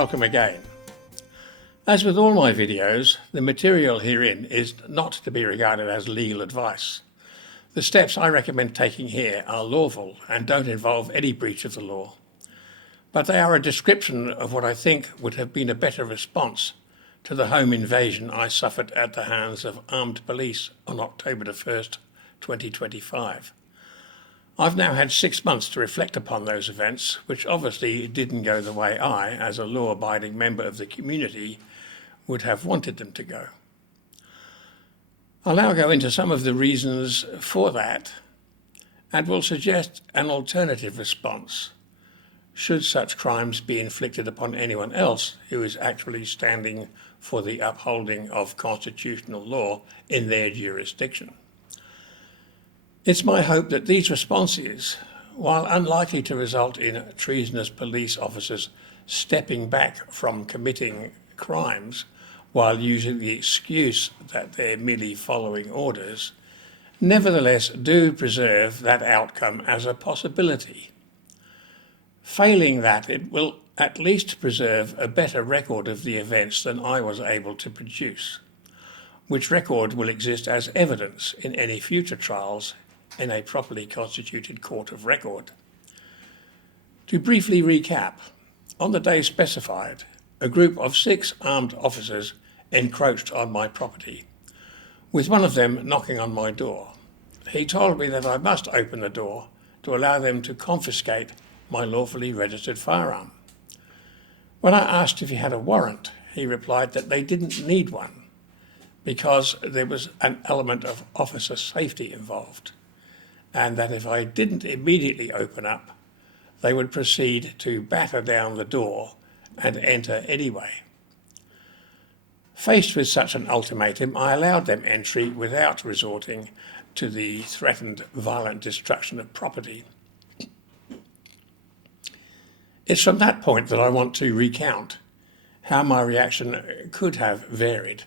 welcome again. As with all my videos, the material herein is not to be regarded as legal advice. The steps I recommend taking here are lawful and don't involve any breach of the law, but they are a description of what I think would have been a better response to the home invasion I suffered at the hands of armed police on October the 1st, 2025. I've now had 6 months to reflect upon those events, which obviously didn't go the way I, as a law-abiding member of the community, would have wanted them to go. I'll now go into some of the reasons for that and will suggest an alternative response should such crimes be inflicted upon anyone else who is actually standing for the upholding of constitutional law in their jurisdiction. It's my hope that these responses, while unlikely to result in treasonous police officers stepping back from committing crimes while using the excuse that they're merely following orders, nevertheless do preserve that outcome as a possibility. Failing that, it will at least preserve a better record of the events than I was able to produce, which record will exist as evidence in any future trials in a properly constituted court of record. To briefly recap, on the day specified, a group of 6 armed officers encroached on my property, with one of them knocking on my door. He told me that I must open the door to allow them to confiscate my lawfully registered firearm. When I asked if he had a warrant, he replied that they didn't need one because there was an element of officer safety involved, and that if I didn't immediately open up, they would proceed to batter down the door and enter anyway. Faced with such an ultimatum, I allowed them entry without resorting to the threatened violent destruction of property. It's from that point that I want to recount how my reaction could have varied.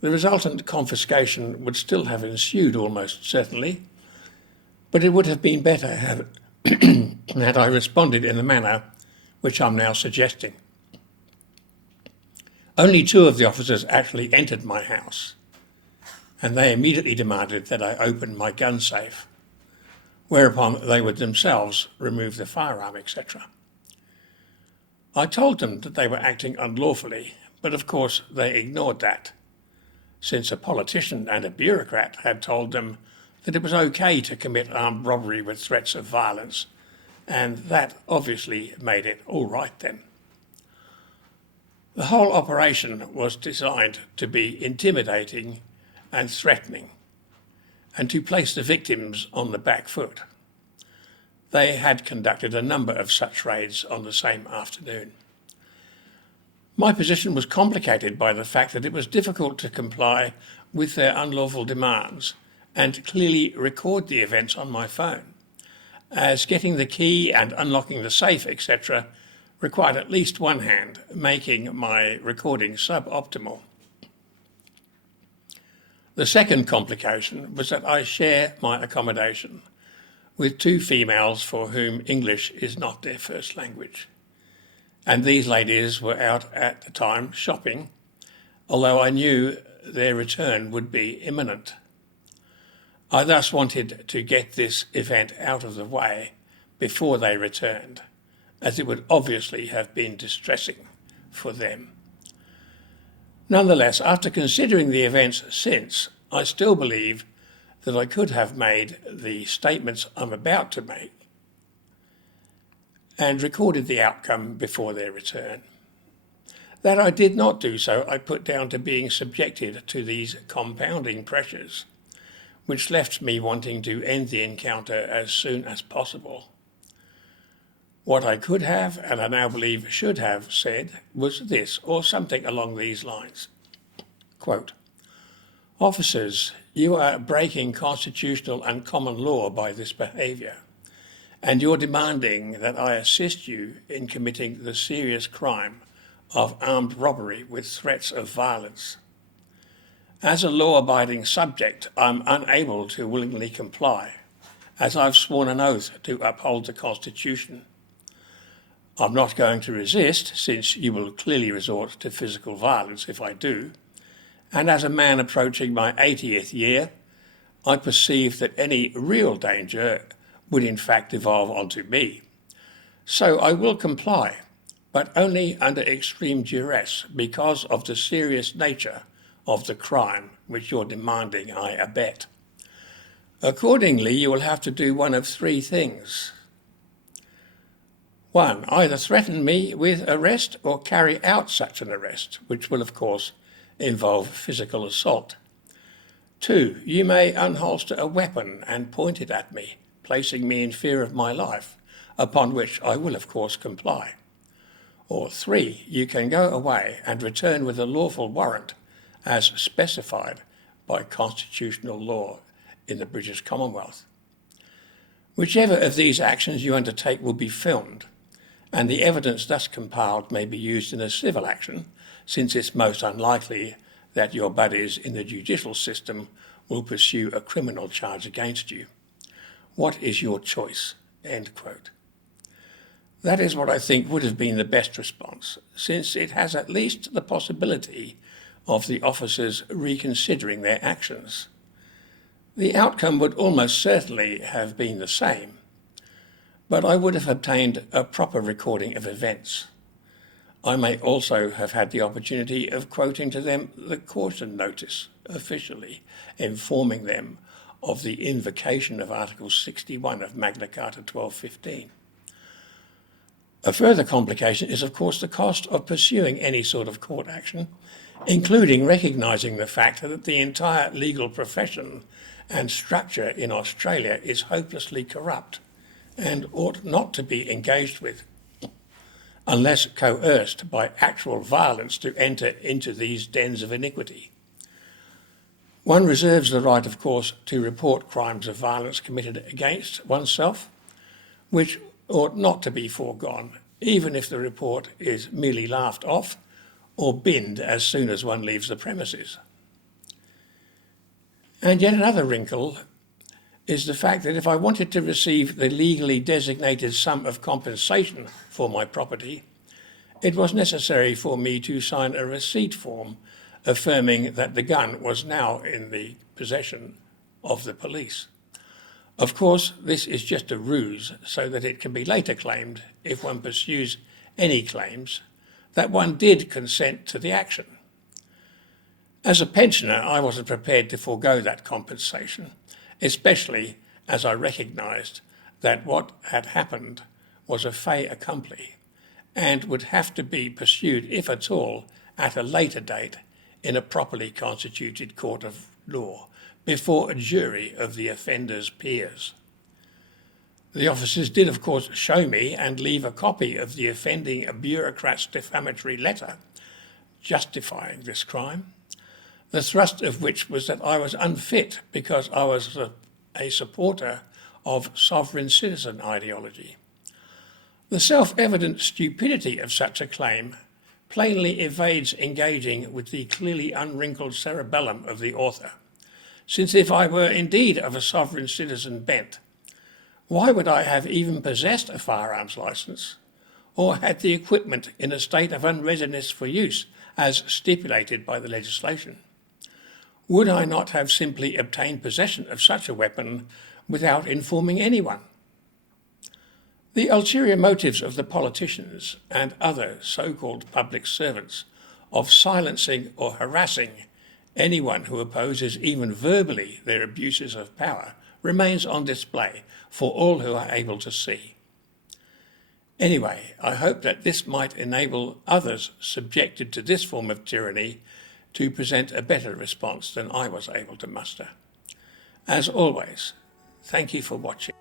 The resultant confiscation would still have ensued almost certainly, but it would have been better had I responded in the manner which I'm now suggesting. Only 2 of the officers actually entered my house, and they immediately demanded that I open my gun safe, whereupon they would themselves remove the firearm, etc. I told them that they were acting unlawfully, but of course they ignored that, since a politician and a bureaucrat had told them that it was okay to commit armed robbery with threats of violence, and that obviously made it all right then. The whole operation was designed to be intimidating and threatening, and to place the victims on the back foot. They had conducted a number of such raids on the same afternoon. My position was complicated by the fact that it was difficult to comply with their unlawful demands and clearly record the events on my phone, as getting the key and unlocking the safe, etc., required at least one hand, making my recording suboptimal. The second complication was that I share my accommodation with 2 females for whom English is not their first language. And these ladies were out at the time shopping, although I knew their return would be imminent. I thus wanted to get this event out of the way before they returned, as it would obviously have been distressing for them. Nonetheless, after considering the events since, I still believe that I could have made the statements I'm about to make and recorded the outcome before their return. That I did not do so, I put down to being subjected to these compounding pressures, which left me wanting to end the encounter as soon as possible. What I could have, and I now believe should have, said was this, or something along these lines. Quote, "Officers, you are breaking constitutional and common law by this behaviour, and you're demanding that I assist you in committing the serious crime of armed robbery with threats of violence. As a law-abiding subject, I'm unable to willingly comply, as I've sworn an oath to uphold the Constitution. I'm not going to resist, since you will clearly resort to physical violence if I do. And as a man approaching my 80th year, I perceive that any real danger would in fact devolve onto me. So I will comply, but only under extreme duress because of the serious nature of the crime which you're demanding I abet. Accordingly, you will have to do one of three things. 1. Either threaten me with arrest or carry out such an arrest, which will of course involve physical assault. 2. You may unholster a weapon and point it at me, placing me in fear of my life, upon which I will of course comply. Or 3. You can go away and return with a lawful warrant as specified by constitutional law in the British Commonwealth. Whichever of these actions you undertake will be filmed, and the evidence thus compiled may be used in a civil action, since it's most unlikely that your buddies in the judicial system will pursue a criminal charge against you. What is your choice?" End quote. That is what I think would have been the best response, since it has at least the possibility of the officers reconsidering their actions. The outcome would almost certainly have been the same, but I would have obtained a proper recording of events. I may also have had the opportunity of quoting to them the caution notice officially, informing them of the invocation of Article 61 of Magna Carta 1215. A further complication is, of course, the cost of pursuing any sort of court action, including recognising the fact that the entire legal profession and structure in Australia is hopelessly corrupt and ought not to be engaged with, unless coerced by actual violence to enter into these dens of iniquity. One reserves the right, of course, to report crimes of violence committed against oneself, which ought not to be foregone, even if the report is merely laughed off or binned as soon as one leaves the premises. And yet another wrinkle is the fact that if I wanted to receive the legally designated sum of compensation for my property, it was necessary for me to sign a receipt form affirming that the gun was now in the possession of the police. Of course, this is just a ruse so that it can be later claimed, if one pursues any claims, that one did consent to the action. As a pensioner, I wasn't prepared to forego that compensation, especially as I recognised that what had happened was a fait accompli and would have to be pursued, if at all, at a later date in a properly constituted court of law before a jury of the offender's peers. The officers did, of course, show me and leave a copy of the offending bureaucrat's defamatory letter justifying this crime, the thrust of which was that I was unfit because I was a supporter of sovereign citizen ideology. The self-evident stupidity of such a claim plainly evades engaging with the clearly unwrinkled cerebellum of the author, since if I were indeed of a sovereign citizen bent, why would I have even possessed a firearms licence or had the equipment in a state of unreadiness for use as stipulated by the legislation? Would I not have simply obtained possession of such a weapon without informing anyone? The ulterior motives of the politicians and other so-called public servants of silencing or harassing anyone who opposes even verbally their abuses of power remains on display for all who are able to see. Anyway, I hope that this might enable others subjected to this form of tyranny to present a better response than I was able to muster. As always, thank you for watching.